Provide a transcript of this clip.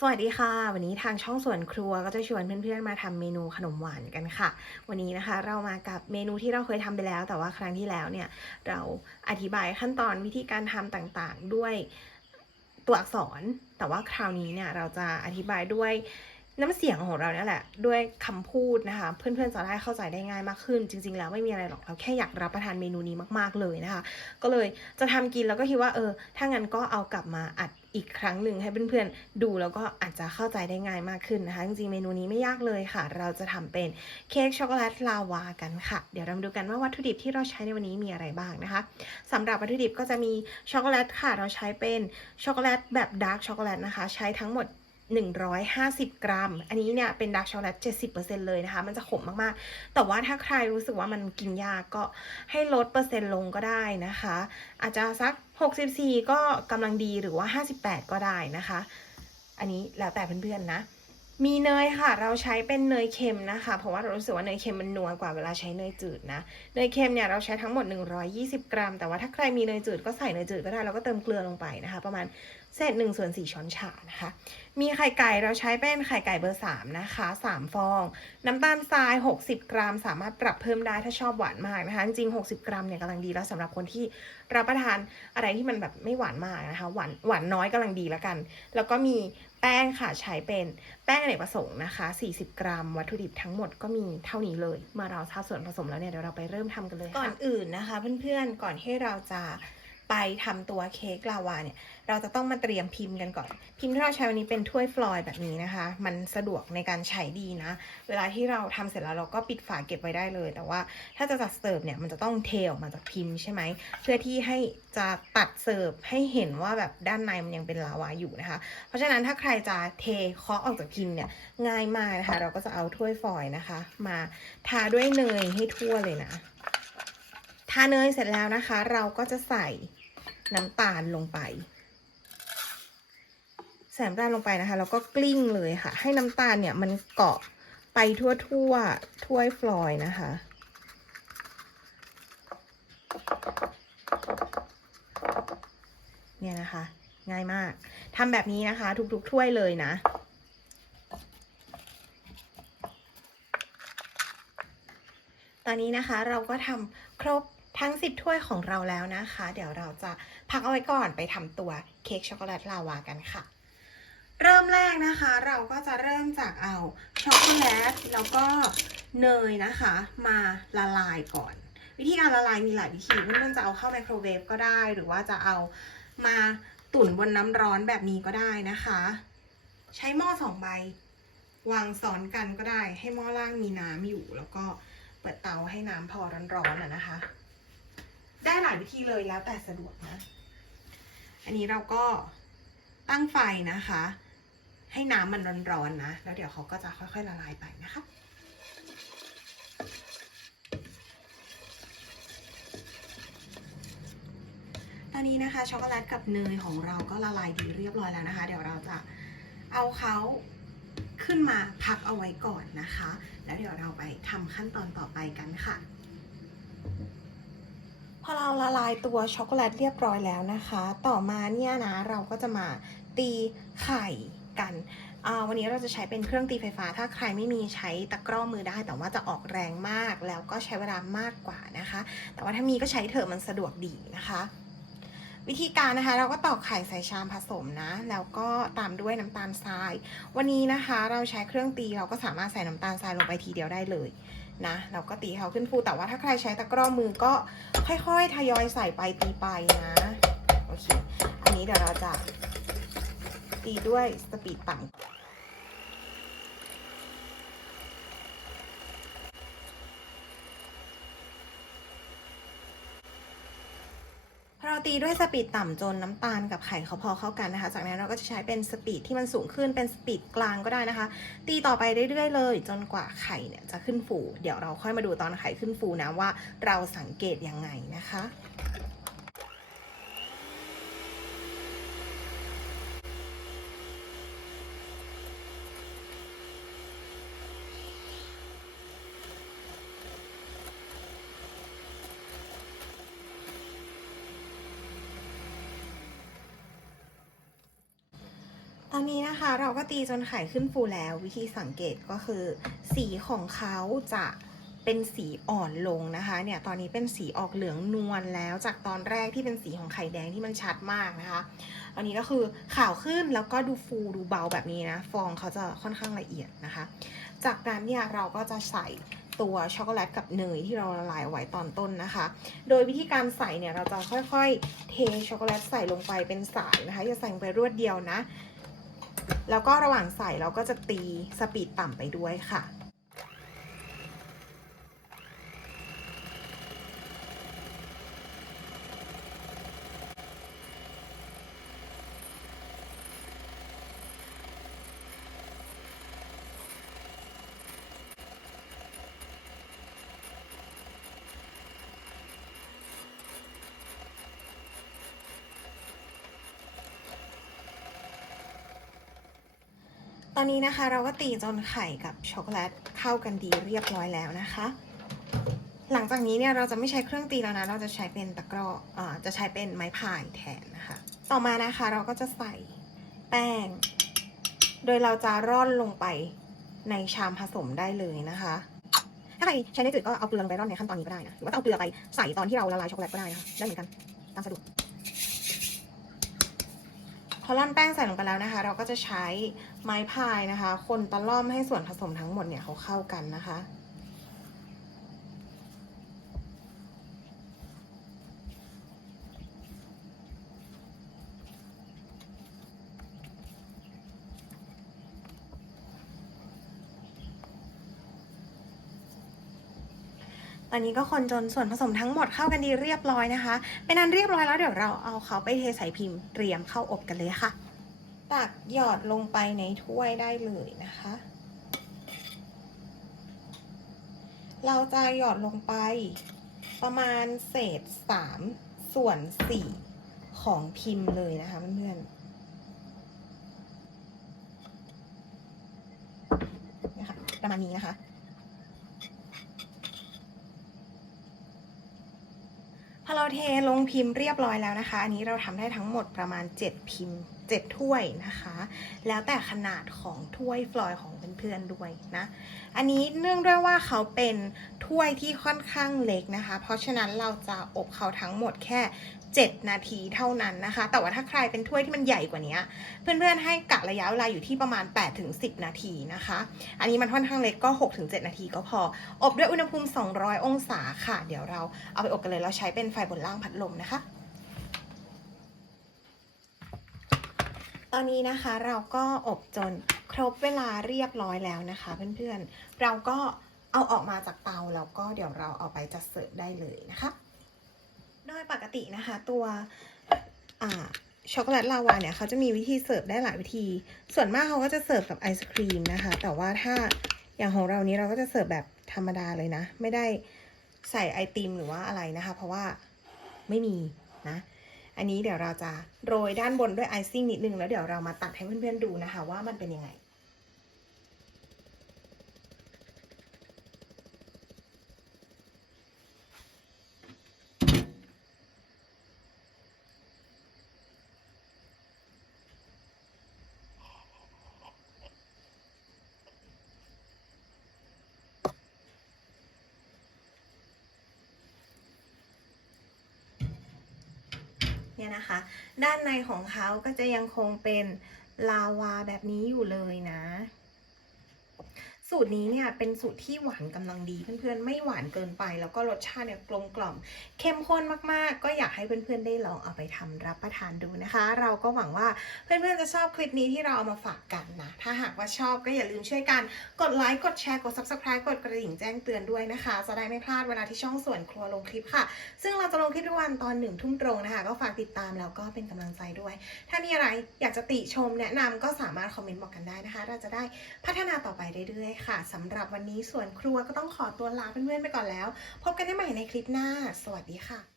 สวัสดีค่ะ วันนี้ทางช่องส่วนครัวก็จะชวนเพื่อนๆมาทำเมนูขนมหวานกันค่ะ วันนี้นะคะเรามากับเมนูที่เราเคยทำไปแล้ว แต่ว่าครั้งที่แล้วเนี่ยเราอธิบายขั้นตอนวิธีการทำต่างๆ ด้วยตัวอักษร แต่ว่าคราวนี้เนี่ยเราจะอธิบายด้วย น้ำเสียงของเราเนี่ยแหละ ด้วยคำพูดนะคะ เพื่อนๆจะได้เข้าใจได้ง่ายมากขึ้น จริง ๆ แล้วไม่มีอะไรหรอกเราแค่อยากรับประทานเมนูนี้มากๆเลยนะคะ ก็เลยจะทำกินแล้วก็คิดว่าเออ ถ้างั้นก็เอากลับมาอัดอีกครั้งหนึ่งให้เพื่อนๆดูแล้วก็อาจจะเข้าใจได้ง่ายมากขึ้นนะคะ จริงๆเมนูนี้ไม่ยากเลยค่ะ เราจะทำเป็นเค้กช็อกโกแลตลาวากันค่ะ เดี๋ยวเรามาดูกันว่าวัตถุดิบที่เราใช้ในวันนี้มีอะไรบ้างนะคะสำหรับวัตถุดิบก็จะมีช็อกโกแลตค่ะ เราใช้เป็นช็อกโกแลตแบบดาร์กช็อกโกแลตนะคะ ใช้ทั้งหมด 150 กรัม อันนี้เนี่ยเป็นดาร์กช็อกโกแลต70%เลยนะคะ มันจะขมมากๆ แต่ว่าถ้าใครรู้สึกว่ามันกินยากก็ให้ลดเปอร์เซ็นต์ลงก็ได้นะคะ อาจจะสัก 64 ก็กำลังดีหรือว่า 58 ก็ได้นะคะ อันนี้แล้วแต่เพื่อนๆนะ มีเนยค่ะ เราใช้เป็นเนยเค็มนะคะ เพราะว่าเรารู้สึกว่าเนยเค็มมันนัวกว่าเวลาใช้เนยจืดนะ เนยเค็มเนี่ยเราใช้ทั้งหมด 120 กรัม แต่ว่าถ้าใครมีเนยจืดก็ใส่เนยจืดก็ได้ แล้วก็เติมเกลือลงไปนะคะ ประมาณ เศษหนึ่งส่วนสี่ช้อนชานะคะ มีไข่ไก่เราใช้เป็นไข่ไก่เบอร์สามนะคะสามฟอง น้ำตาลทราย 60 กรัม สามารถปรับเพิ่มได้ถ้าชอบหวานมากนะคะ จริง 60 กรัมเนี่ยกำลังดีแล้วสำหรับคนที่รับประทานอะไรที่มันแบบไม่หวานมากนะคะ หวานหวานน้อยกำลังดีแล้วกัน แล้วก็มีแป้งค่ะใช้เป็นแป้งอเนกประสงค์นะคะ 40 กรัม วัตถุดิบทั้งหมดก็มีเท่านี้เลยเมื่อเราทราบส่วนผสมแล้วเนี่ยเดี๋ยวเราไปเริ่มทำกันเลยก่อนอื่นนะคะ เพื่อนๆก่อนที่เราจะ ไปทำตัวเค้กลาวาเนี่ย เราจะต้องมาเตรียมพิมพ์กันก่อน พิมพ์ที่เราใช้วันนี้เป็นถ้วยฟลอยด์แบบนี้นะคะ มันสะดวกในการใช้ดีนะ เวลาที่เราทำเสร็จแล้วเราก็ปิดฝาเก็บไว้ได้เลย แต่ว่าถ้าจะจัดเสิร์ฟเนี่ยมันจะต้องเทออกมาจากพิมพ์ใช่ไหม เพื่อที่ให้จะตัดเสิร์ฟให้เห็นว่าแบบด้านในมันยังเป็นลาวาอยู่นะคะ เพราะฉะนั้นถ้าใครจะเทเคาะออกจากพิมพ์เนี่ยง่ายมากนะคะ เราก็จะเอาถ้วยฟลอยด์นะคะ มาทาด้วยเนยให้ทั่วเลยนะ ทาเนยเสร็จแล้วนะคะ เราก็จะใส่ น้ำตาลลงไป ใส่น้ำตาลลงไปนะคะ แล้วก็กลิ้งเลยค่ะ ให้น้ำตาลเนี่ยมันเกาะไปทั่วทั่วๆถ้วยฟลอยนะคะ เนี่ยนะคะ ง่ายมากทำแบบนี้นะคะ ทุกๆถ้วยเลยนะตอนนี้นะคะเราก็ทำครบ ทั้ง 10 ถ้วยของเราแล้วนะคะ เดี๋ยวเราจะพักเอาไว้ก่อนไปทำตัวเค้กช็อกโกแลตลาวากันค่ะ เริ่มแรกนะคะ เราก็จะเริ่มจากเอาช็อกโกแลตแล้วก็เนยนะคะ มาละลายก่อน วิธีการละลายมีหลายวิธีเพื่อนๆจะเอาเข้าไมโครเวฟก็ได้ หรือว่าจะเอามาตุ๋นบนน้ำร้อนแบบนี้ก็ได้นะคะ ใช้หม้อสองใบ วางซ้อนกันก็ได้ ให้หม้อล่างมีน้ำอยู่ แล้วก็เปิดเตาให้น้ำพอร้อนๆอะนะคะ ได้หลายวิธีเลยแล้วแต่สะดวกนะ อันนี้เราก็ตั้งไฟนะคะ ให้น้ำมันร้อนๆนะ แล้วเดี๋ยวเขาก็จะค่อยๆละลายไปนะคะตอนนี้นะคะช็อกโกแลตกับเนยของเราก็ละลายดีเรียบร้อยแล้วนะคะ เดี๋ยวเราจะเอาเขาขึ้นมาพักเอาไว้ก่อนนะคะ แล้วเดี๋ยวเราไปทำขั้นตอนต่อไปกันค่ะ พอเราละลายตัวช็อกโกแลตเรียบร้อยแล้วนะคะ ต่อมาเนี่ยนะเราก็จะมาตีไข่กันวันนี้เราจะใช้เป็นเครื่องตีไฟฟ้า ถ้าใครไม่มีใช้ตะกร้อมือได้ แต่ว่าจะออกแรงมาก แล้วก็ใช้เวลามากกว่านะคะ แต่ว่าถ้ามีก็ใช้เถอะมันสะดวกดีนะคะ วิธีการนะคะ เราก็ตอกไข่ใส่ชามผสมนะ แล้วก็ตามด้วยน้ำตาลทราย วันนี้นะคะ เราใช้เครื่องตีเราก็สามารถใส่น้ำตาลทรายลงไปทีเดียวได้เลย นะเราก็ตีเขาขึ้นฟูแต่ว่าถ้าใครใช้ตะกร้อมือก็ค่อย ๆ ทยอยใส่ไปตีไปนะโอเคอันนี้เดี๋ยวเราจะตีด้วยสปีดต่ำ เราตีด้วยสปีดต่ำจนน้ำตาลกับไข่เขาพอเข้ากันนะคะ จากนั้นเราก็จะใช้เป็นสปีดที่มันสูงขึ้นเป็นสปีดกลางก็ได้นะคะ ตีต่อไปเรื่อยๆเลย จนกว่าไข่เนี่ยจะขึ้นฟู เดี๋ยวเราค่อยมาดูตอนไข่ขึ้นฟูนะว่าเราสังเกตยังไงนะคะ อนนี้นะคะเราก็ตีจนไข่ขึ้นฟูแล้ว วิธีสังเกตก็คือ สีของเขาจะเป็นสีอ่อนลงนะคะเนี่ยตอนนี้เป็นสีออกเหลืองนวลแล้วจากตอนแรกที่เป็นสีของไข่แดงที่มันชัดมากนะคะอันนี้ก็คือขาวขึ้นแล้วก็ดูฟูดูเบาแบบนี้นะฟองเขาจะค่อนข้างละเอียดนะคะ จากนั้นเนี่ยเราก็จะใส่ตัวช็อกโกแลตกับเนยที่เราละลายไว้ตอนต้นนะคะ โดยวิธีการใส่เนี่ยเราจะค่อยๆ เทช็อกโกแลตใส่ลงไปเป็นสายนะคะอย่าใส่ไปรวดเดียวนะ แล้วก็ระหว่างใส่เราก็จะตีสปีดต่ำไปด้วยค่ะ ตอนนี้นะคะเราก็ตีจนไข่กับช็อกโกแลตเข้ากันดีเรียบร้อยแล้วนะคะ หลังจากนี้เนี่ยเราจะไม่ใช้เครื่องตีแล้วนะ เราจะใช้เป็นตะกร้ออจะใช้เป็นไม้พายแทนนะคะ ต่อมานะคะเราก็จะใส่แป้ง โดยเราจะร่อนลงไปในชามผสมได้เลยนะคะถ้าใครใช้ในจืดก็เอาเกลือลงไปร่อนในขั้นตอนนี้ก็ได้นะหรือว่าเอาเกลือไปใส่ตอนที่เราละลายช็อกโกแลตก็ได้นะคะได้เหมือนกันตามสะดวก พอร่อนแป้งใส่ลงไปแล้วนะคะ เราก็จะใช้ไม้พายนะคะ คนตะล่อมให้ส่วนผสมทั้งหมดเนี่ยเขาเข้ากันนะคะ อนนี้ก็คนจนส่วนผสมทั้งหมดเข้ากันดีเรียบร้อยนะคะ เป็นอันเรียบร้อยแล้วเดี๋ยวเราเอาเขาไปเทใส่พิมพ์เตรียมเข้าอบกันเลยค่ะ ตักหยอดลงไปในถ้วยได้เลยนะคะ เราจะหยอดลงไป ประมาณเศษสามส่วนสี่ของพิมพ์เลยนะคะเพื่อนๆนะคะประมาณนี้นะคะ พอเราเทลงพิมพ์เรียบร้อยแล้วนะคะ อันนี้เราทำได้ทั้งหมดประมาณ 7 พิมพ์ 7 ถ้วยนะคะ แล้วแต่ขนาดของถ้วยฟลอยของเพื่อนๆด้วยนะ อันนี้เนื่องด้วยว่าเขาเป็นถ้วยที่ค่อนข้างเล็กนะคะ เพราะฉะนั้นเราจะอบเขาทั้งหมดแค่ 7 นาทีเท่านั้นนะคะ แต่ว่าถ้าใครเป็นถ้วยที่มันใหญ่กว่านี้ เพื่อนๆให้กะระยะเวลาอยู่ที่ประมาณ 8-10 นาทีนะคะ อันนี้มันค่อนข้างเล็กก็ 6-7 นาทีก็พอ อบด้วยอุณหภูมิ 200 องศาค่ะ เดี๋ยวเราเอาไปอบกันเลยเราใช้เป็นไฟบนล่างพัดลมนะคะ อนนี้นะคะเราก็อบจนครบเวลาเรียบร้อยแล้วนะคะ เพื่อนๆ เราก็เอาออกมาจากเตาแล้วก็เดี๋ยวเราเอาไปจัดเสิร์ฟได้เลยนะคะ โดยปกตินะคะตัวช็อกโกแลตลาวาเนี่ยเขาจะมีวิธีเสิร์ฟได้หลายวิธี ส่วนมากเขาก็จะเสิร์ฟกับไอศครีมนะคะ แต่ว่าถ้าอย่างของเรานี้เราก็จะเสิร์ฟแบบธรรมดาเลยนะ ไม่ได้ใส่ไอติมหรือว่าอะไรนะคะ เพราะว่าไม่มีนะ อันนี้เดี๋ยวเราจะโรยด้านบนด้วยไอซิ่งนิดนึงแล้วเดี๋ยวเรามาตัดให้เพื่อนๆดูนะคะ ว่ามันเป็นยังไง เนี่ยนะคะ ด้านในของเขาก็จะยังคงเป็นลาวาแบบนี้อยู่เลยนะ สูตรนี้เนี่ยเป็นสูตรที่หวานกำลังดีเพื่อนๆ ไม่หวานเกินไป แล้วก็รสชาติเนี่ยกลมกล่อม เข้มข้นมากๆ ก็อยากให้เพื่อนๆได้ลองเอาไปทำรับประทานดูนะคะ เราก็หวังว่าเพื่อนๆจะชอบคลิปนี้ที่เราเอามาฝากกันนะ ถ้าหากว่าชอบก็อย่าลืมช่วยกันกดไลค์กดแชร์กด subscribe กดกระดิ่งแจ้งเตือนด้วยนะคะ จะได้ไม่พลาดเวลาที่ช่องส่วนครัวลงคลิปค่ะ ซึ่งเราจะลงคลิปทุกวันตอนหนึ่งทุ่มตรงนะคะ ก็ฝากติดตามแล้วก็เป็นกำลังใจด้วย ถ้ามีอะไรอยากจะติชมแนะนำก็สามารถคอมเมนต์บอกกันได้นะคะ เราจะได้พัฒนาต่อไปเรื่อยๆค่ะสำหรับวันนี้ส่วนครัวก็ต้องขอตัวลาเพื่อนๆไปก่อนแล้ว พบกันได้ใหม่ในคลิปหน้า สวัสดีค่ะ